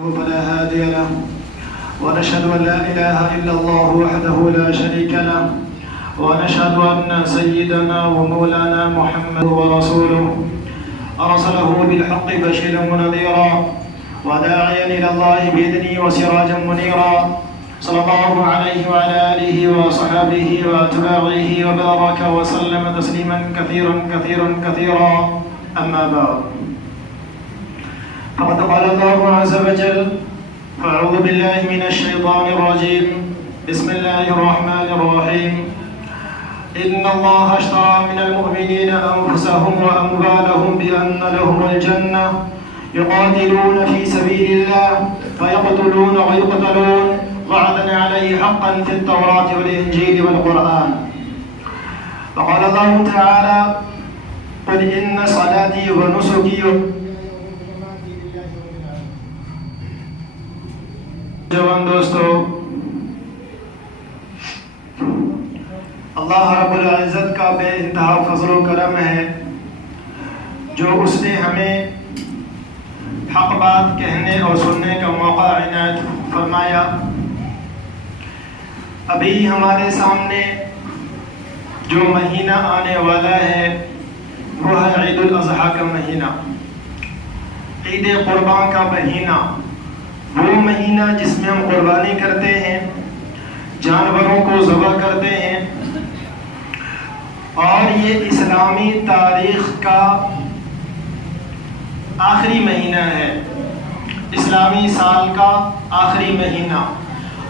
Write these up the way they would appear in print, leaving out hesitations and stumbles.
فلا هادي له ونشهد أن لا إله إلا الله وحده لا شريك له ونشهد أن سيدنا ومولانا محمد ورسوله أرسله بالحق بشيرا ونذيرا وداعيا إلى الله بإذنه وسراجا منيرا صلى الله عليه وعلى آله وصحبه وأتباعه وبارك وسلم تسليما كثيرا أما بعد فقد قال الله عز وجل فأعوذ بالله من الشيطان الرجيم بسم الله الرحمن الرحيم إن الله اشترى من المؤمنين أنفسهم وأموالهم بأن لهم الجنة يقاتلون في سبيل الله فيقتلون ويقتلون وعدا عليه حقا في التوراة والإنجيل والقرآن فقال الله تعالى قل إن صلاتي ونسكي جوان دوستو، اللہ رب العزت کا بے انتہا فضل و کرم ہے جو اس نے ہمیں حق بات کہنے اور سننے کا موقع عنایت فرمایا۔ ابھی ہمارے سامنے جو مہینہ آنے والا ہے وہ ہے عید الاضحیٰ کا مہینہ، عید قربان کا مہینہ، وہ مہینہ جس میں ہم قربانی کرتے ہیں، جانوروں کو ذبح کرتے ہیں، اور یہ اسلامی تاریخ کا آخری مہینہ ہے، اسلامی سال کا آخری مہینہ،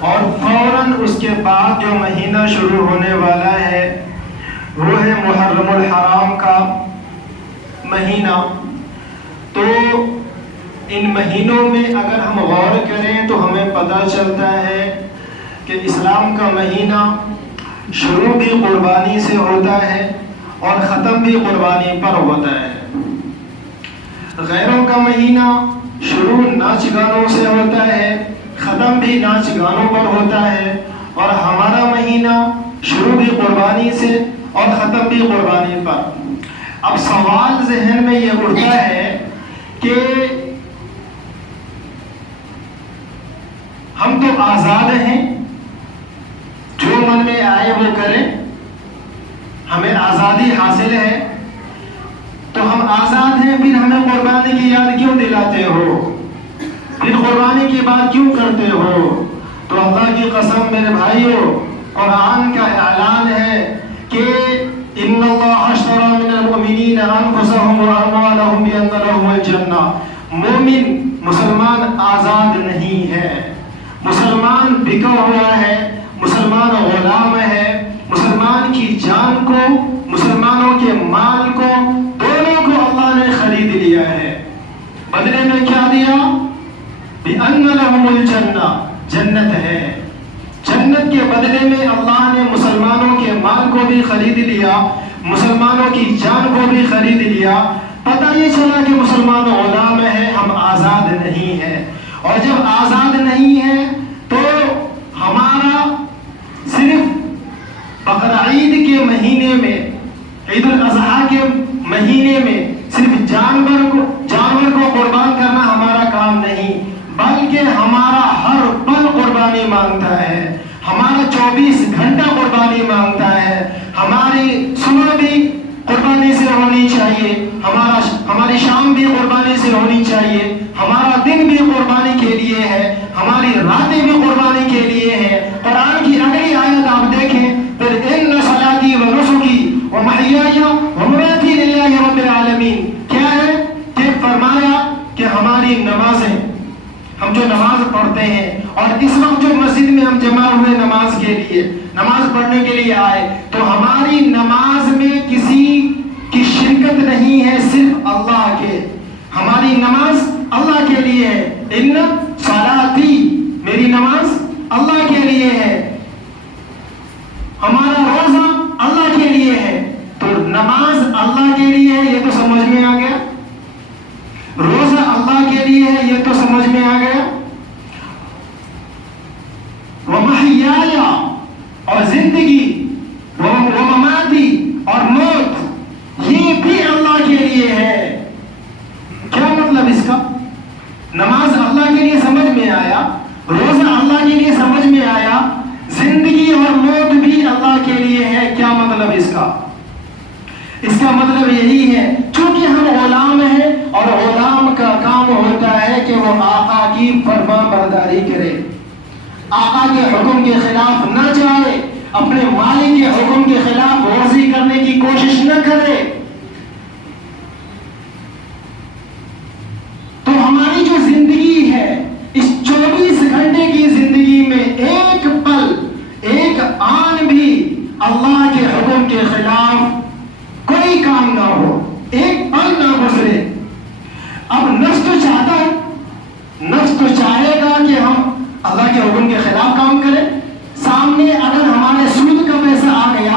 اور فوراً اس کے بعد جو مہینہ شروع ہونے والا ہے وہ ہے محرم الحرام کا مہینہ۔ تو ان مہینوں میں اگر ہم غور کریں تو ہمیں پتہ چلتا ہے کہ اسلام کا مہینہ شروع بھی قربانی سے ہوتا ہے اور ختم بھی قربانی پر ہوتا ہے۔ غیروں کا مہینہ شروع ناچ گانوں سے ہوتا ہے، ختم بھی ناچ گانوں پر ہوتا ہے، اور ہمارا مہینہ شروع بھی قربانی سے اور ختم بھی قربانی پر۔ اب سوال ذہن میں یہ اٹھتا ہے کہ ہم تو آزاد ہیں، جو من میں آئے وہ کریں، ہمیں آزادی حاصل ہے، تو ہم آزاد ہیں، پھر ہمیں قربانی کی یاد کیوں دلاتے ہو، پھر قربانی کی بات کیوں کرتے ہو؟ تو اللہ کی قسم میرے بھائیوں، قرآن کا اعلان ہے کہ ان اللہ اشتری من المؤمنین انفسهم واموالهم بان لهم الجنہ۔ مومن مسلمان آزاد نہیں ہے، مسلمان بکا ہوا ہے، مسلمان غلام ہے، مسلمان کی جان کو، مسلمانوں کے مال کو، دونوں کو اللہ نے خرید لیا ہے۔ بدلے میں کیا دیا؟ بِأَنَّ لَهُمُ الْجَنَّةِ، جنت ہے۔ جنت کے بدلے میں اللہ نے مسلمانوں کے مال کو بھی خرید لیا، مسلمانوں کی جان کو بھی خرید لیا۔ پتہ یہ چلا کہ مسلمان غلام ہے، ہم آزاد نہیں ہیں، اور جب آزاد نہیں ہے تو ہمارا صرف بقرعید کے مہینے میں، عید الاضحیٰ کے مہینے میں صرف جانور کو قربان کرنا ہمارا کام نہیں، بلکہ ہمارا ہر پل قربانی مانگتا ہے، ہمارا 24 گھنٹہ قربانی مانگتا ہے، ہماری صبح بھی قربانی سے ہونی چاہیے، ہماری شام بھی قربانی سے ہونی چاہیے، ہمارا دن بھی قربانی کے لیے ہے، ہماری راتیں بھی قربانی کے لیے ہے۔ قرآن کی اگلی آیت آپ دیکھیں، پھر ان صلاتی و نسکی و محیای و مماتی للہ رب العالمین، کیا ہے کہ فرمایا کہ ہماری نمازیں، ہم جو نماز پڑھتے ہیں، اور اس وقت جو مسجد میں ہم جمع ہوئے نماز کے لیے، نماز پڑھنے کے لیے آئے، تو ہماری نماز میں کسی کی شرکت نہیں ہے، صرف اللہ کے۔ ہماری نماز اللہ کے لیے ہے، ان صلاتی، میری نماز اللہ کے لیے ہے، ہمارا روزہ اللہ کے لیے ہے۔ تو نماز اللہ کے لیے ہے، یہ تو سمجھ میں آ گیا، روزہ اللہ کے لیے ہے، یہ تو سمجھ میں آ گیا، وَمَحْيَايَ، اور زندگی، وَمَمَاتِ، اور موت، یہ بھی اللہ کے لیے ہے۔ کیا مطلب اس کا؟ نماز اللہ کے لیے سمجھ مطلب یہی ہے چونکہ ہم غلام ہیں اور غلام کا کام ہوتا ہے کہ وہ آقا کی فرما برداری کرے، آقا کے حکم کے خلاف نہ جائے، اپنے مالک کے حکم کے خلاف ورزی کرنے کی کوشش نہ کرے۔ تو ہماری جو زندگی ہے اس 24 گھنٹے کی زندگی میں ایک پل، ایک آن بھی اللہ کے حکم کے خلاف کوئی کام نہ ہو، ایک پل نہ گزرے۔ اب نفس تو چاہتا ہے، نفس تو چاہے گا کہ ہم اللہ کے حکم کے خلاف کام کریں۔ سامنے اگر ہمارے سود کا پیسہ آ گیا،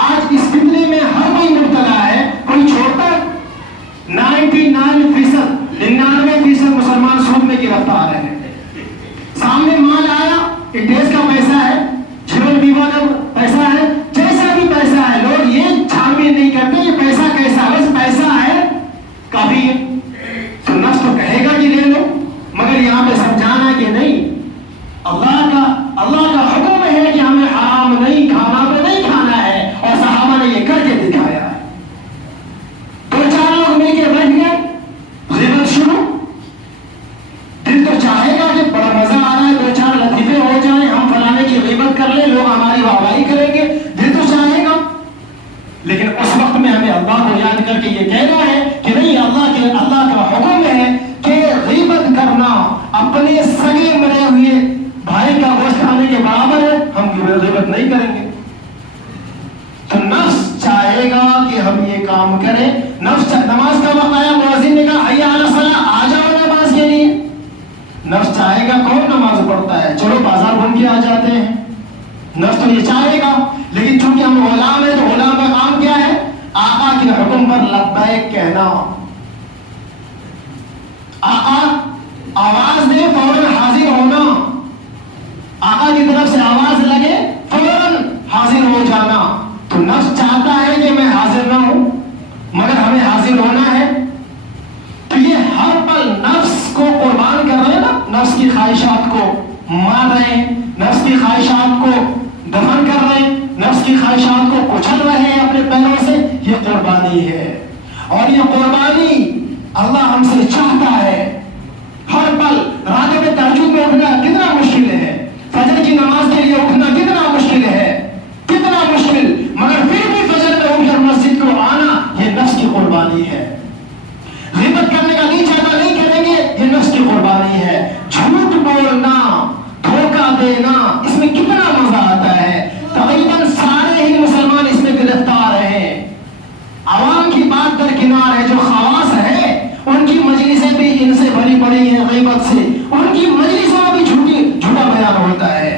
آج اس فتنے میں ہر کوئی مبتلا ہے، کوئی چھوٹا 99% مسلمان سود میں گرفتار ہیں۔ سامنے مال آیا، انٹرسٹ کا پیسہ ہے، جیون بیمہ کا پیسہ ہے، جیسا بھی پیسہ ہے، لوگ یہ چھان بین نہیں کرتے یہ پیسہ کیسا ہے، بس پیسہ ہے کافی ہے۔ تو نفس تو کہے گا کہ لے لو، مگر یہاں پہ سمجھانا کہ نہیں، اللہ کا حکم ہے کہ ہمیں حرام نہیں کھانا، تو نہیں کھانا ہے، اور صحابہ نے یہ کر کے دکھایا ہے۔ دو چار لوگ مل کے بیٹھ گئے، غیبت شروع، دل تو چاہے گا کہ بڑا مزہ آ رہا ہے، دو چار لطیفے ہو جائیں، ہم فلانے کی غیبت کر لیں، لوگ ہماری واہواہی کریں گے، دل تو چاہے گا، لیکن اس وقت میں ہمیں اللہ کو یاد کر کے یہ کہنا ہے کہ نہیں، اللہ کا حکم ہے کہ غیبت کرنا اپنے سگے مرے ہوئے بھائی کا گوشت کھانے کے برابر ہے، ہم غیبت نہیں کریں گے۔ تو نفس چاہے گا کہ ہم یہ کام کریں، نماز کا وقت آیا، مؤذن نے کہا حی علی الصلاۃ، آ جاؤ نماز کے لیے۔ نفس چاہے گا، کون نماز پڑھتا ہے، چلو بازار گھوم کے آ جاتے ہیں، نفس تو یہ چاہے گا، لیکن چونکہ ہم غلام ہیں تو غلام کا کام کیا ہے، آقا کے حکم پر لبیک کہنا۔ آقا آواز دے فوراً حاضر ہونا، آقا کی طرف سے آواز لگے فوراً حاضر ہو جانا۔ تو نفس چاہتا ہے کہ میں حاضر نہ ہوں، مگر ہمیں حاضر ہونا ہے۔ تو یہ ہر پل نفس کو قربان کر رہے ہیں نا، نفس کی خواہشات کو مار رہے ہیں، نفس کی خواہشات کو دفن کر رہے ہیں، نفس کی خواہشات کو کچل رہے ہیں اپنے پیروں سے، یہ قربانی ہے۔ اور یہ قربانی اللہ ہم سے چاہتا ہے۔ ہر پل رات میں تہجد میں اٹھنا کتنا مشکل ہے، فجر کی نماز کے لیے اٹھنا کتنا مشکل ہے، کتنا مشکل، مگر پھر بھی فجر میں اٹھ کر مسجد کو آنا یہ نفس کی قربانی ہے۔ غیبت کرنے کا نہیں چاہتا، نہیں کریں گے، یہ نفس کی قربانی ہے۔ جھوٹ بولنا، دھوکہ دینا، اس میں کتنا مزہ آتا ہے۔ تقریباً سارے ہی مسلمان اس میں گرفتار ہیں۔ عوام کی بات درکنار ہے، جو خواص ہے ان کی مجلسیں بھی ان سے بھری پڑی ہیں غیبت سے، ان کی مجلسوں میں بھی جھوٹا بیان ہوتا ہے،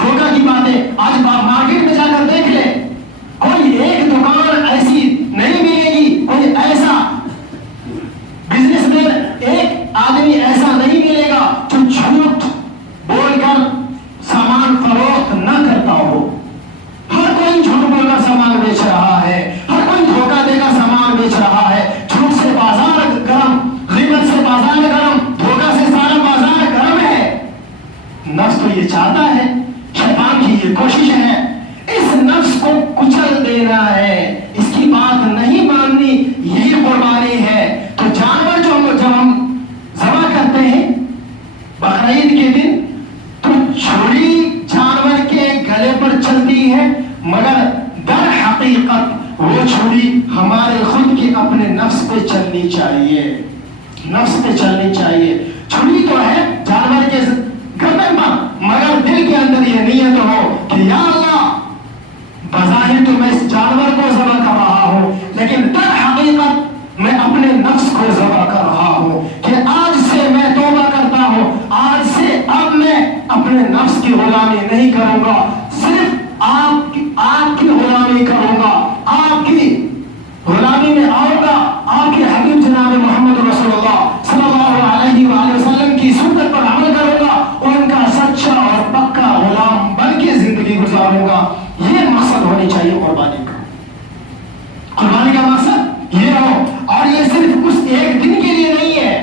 دھوکہ کی باتیں۔ آج مارکیٹ میں جا کر دیکھ لیں، کوئی ایک دکان ایسی نہیں ملے گی، کوئی ایسا بزنس مین، ایک آدمی ایسا نہیں ملے گا جو جھوٹ بول کر سامان فروخت نہ کرتا ہو۔ ہر کوئی جھوٹ بول کر سامان بیچ رہا ہے، ہر کوئی دھوکہ دے کر سامان بیچ رہا ہے۔ جھوٹ سے بازار گرم، غیبت سے بازار گرم، دھوکہ سے سارا بازار گرم ہے۔ نفس تو یہ چاہتا ہے، شیطان کی یہ کوشش ہے، اس نفس کو کچل دینا ہے، اس کی بات نہیں ماننی، یہی قربانی ہے۔ تو جانور جو جب ہم ذبح کرتے ہیں بقرعید کے دن، تو چھری جانور کے گلے پر چلتی ہے، مگر در حقیقت وہ چھری ہمارے خود کے اپنے نفس پہ چلنی چاہیے، نفس پہ چلنی چاہیے۔ چھری تو ہے جانور کے گردن پر، مگر دل کے اندر یہ نیت ہو کہ یا اللہ، بظاہر تو میں اس جانور کو ذبح کر رہا ہوں، لیکن در حقیقت میں اپنے نفس کو ذبح کر رہا ہوں، کہ آج سے میں توبہ کرتا ہوں، آج سے اب میں اپنے نفس کی غلامی نہیں کروں گا، صرف آپ کی غلامی کروں گا، آپ کی غلامی میں آؤں گا، آپ کے حبیب جناب محمد رسول اللہ صلی اللہ علیہ وآلہ وسلم کی سنت پر عمل کروں گا، ان کا سچا اور پکا غلام بن کے زندگی گزاروں گا۔ یہ مقصد ہونی چاہیے قربانی کا۔ قربانی کا مقصد یہ ہو، اور یہ صرف اس ایک دن کے لیے نہیں ہے۔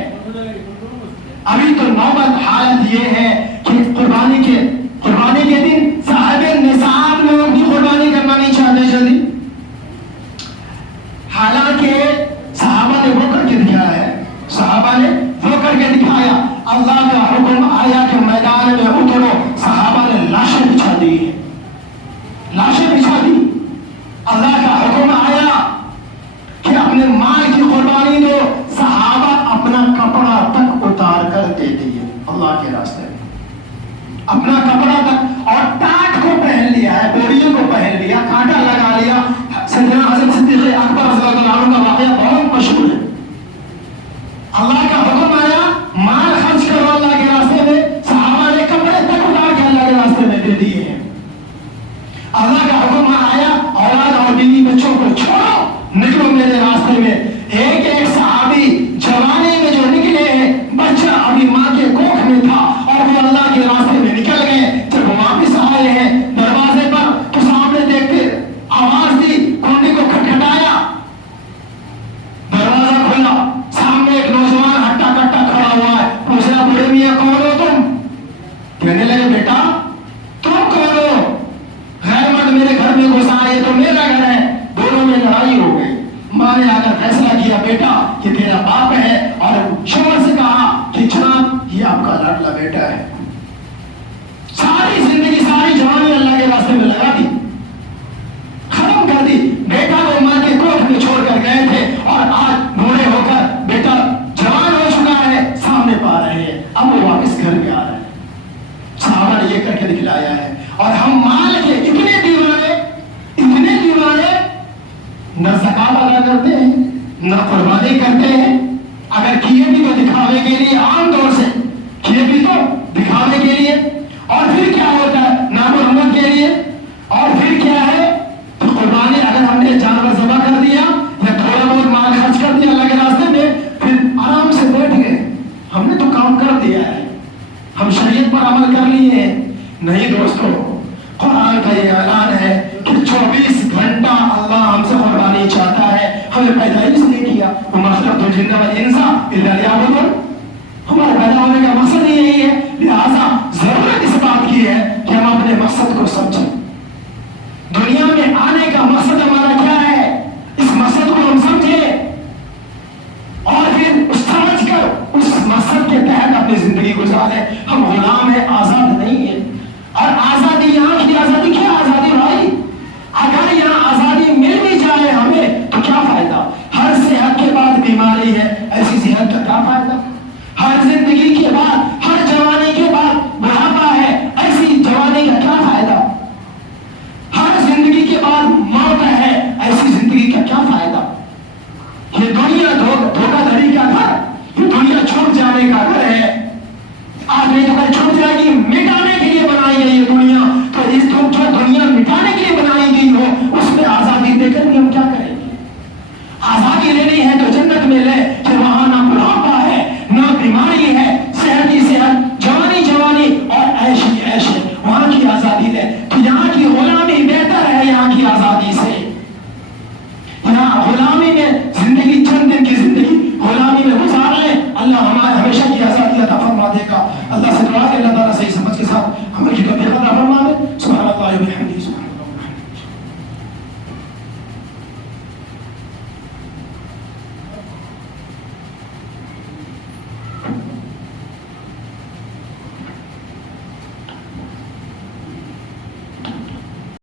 ابھی تو نوبت حالت یہ ہے کہ قربانی کے دن صاحب نصاب لوگ بھی قربانی کرنا نہیں چاہتے جلدی۔ اللہ کا حکم آیا کہ میدان میں اترو، صحابہ نے لاشیں بچھا دی، لاشیں بچھا دی۔ اللہ کا حکم آیا کہ اپنے مال کی قربانی دو، صحابہ اپنا کپڑا تک اتار کر دے دیے اللہ کے راستے میں، اپنا کپڑا تک، اور ٹاٹ کو پہن لیا ہے، بوریوں کو پہن لیا، کانٹا لگا لیا۔ سیدنا حضرت صدیق اکبر رضی اللہ عنہ کا واقعہ بہت مشہور ہے۔ اللہ کا حکم آیا مال خرچ کرو اللہ کے راستے میں، صحابہ نے کپڑے تک اتار کے اللہ کے راستے میں دے دیے ہیں۔ اللہ کا حکم آیا اولاد اور بیوی بچوں کو چھوڑو، نکلو میرے راستے میں۔ ایک ایک صحابی جوانی میں جو نکلے ہیں، بچہ ابھی ماں کے کوکھ میں تھا اور وہ اللہ کے راستے میں نکل گئے۔ جب واپس آئے ہیں دروازے پر تو سامنے دیکھتے آواز دی، کنڈی کو کھٹکھٹایا، دروازہ کھلا، سامنے ایک نوجوان ہٹا کٹا کھڑا ہوا ہے۔ پوچھا بڑے میاں کون ہو تم؟ کہنے لگے بیٹا تم کون ہو؟ غیر مرد میرے گھر میں گھس آئے، تو میرا گھر ہے۔ دونوں میں لڑائی ہو گئی۔ ماں نے آ کر فیصلہ کیا بیٹا کہ تیرا باپ ہے، اور شوہر سے کہا کہ جناب یہ آپ کا لاڈلا بیٹا ہے۔ ساری زندگی ساری جوانی اللہ کے راستے میں لگا دی، ختم کر دی۔ بیٹا کو ماں کے کوکھ میں چھوڑ کر گئے تھے، اور آج بوڑھے ہو کر بیٹا جوان ہو چکا ہے، سامنے پا رہے ہیں، اب وہ واپس گھر میں آ رہے ہیں۔ صحابہ نے یہ کر کے دکھلایا ہے۔ اور ہم مال کے اتنے دیوانے، اتنے دیوانے، نہ زکات ادا کرتے ہیں، نہ قربانی کرتے ہیں، اگر کیے بھی تو دکھاوے کے لیے، عام طور سے کیے بھی تو دکھاوے کے لیے، اور پھر کیا ہوتا ہے نام و نمود کے لیے، اور پھر کیا ہے تو قربانی اگر ہم نے جانور ذبح کر دیا یا تھوڑا بہت مال خرچ کر دیا اللہ کے راستے میں، پھر آرام سے بیٹھ گئے، ہم نے تو کام کر دیا ہے، ہم شریعت پر عمل کر لیے ہیں۔ نہیں دوستو، قرآن کا یہ اعلان ہے کہ 24 گھنٹہ اللہ ہم سے قربانی چاہتا ہے۔ ہمیں پیدا اس لیے کیا، وَمَا خَلَقْتُ الْجِنَّ وَالْإِنسَ إِلَّا لِيَعْبُدُونِ، ہمارے پیدا ہونے کا مقصد یہی ہے، لہٰذا ضرورت اس بات کی ہے کہ ہم اپنے مقصد کو سمجھیں۔ دنیا میں آنے کا مقصد ہمارا کیا ہے، اس مقصد کو ہم سمجھیں، اور پھر اس سمجھ کر اس مقصد کے تحت اپنی زندگی گزاریں۔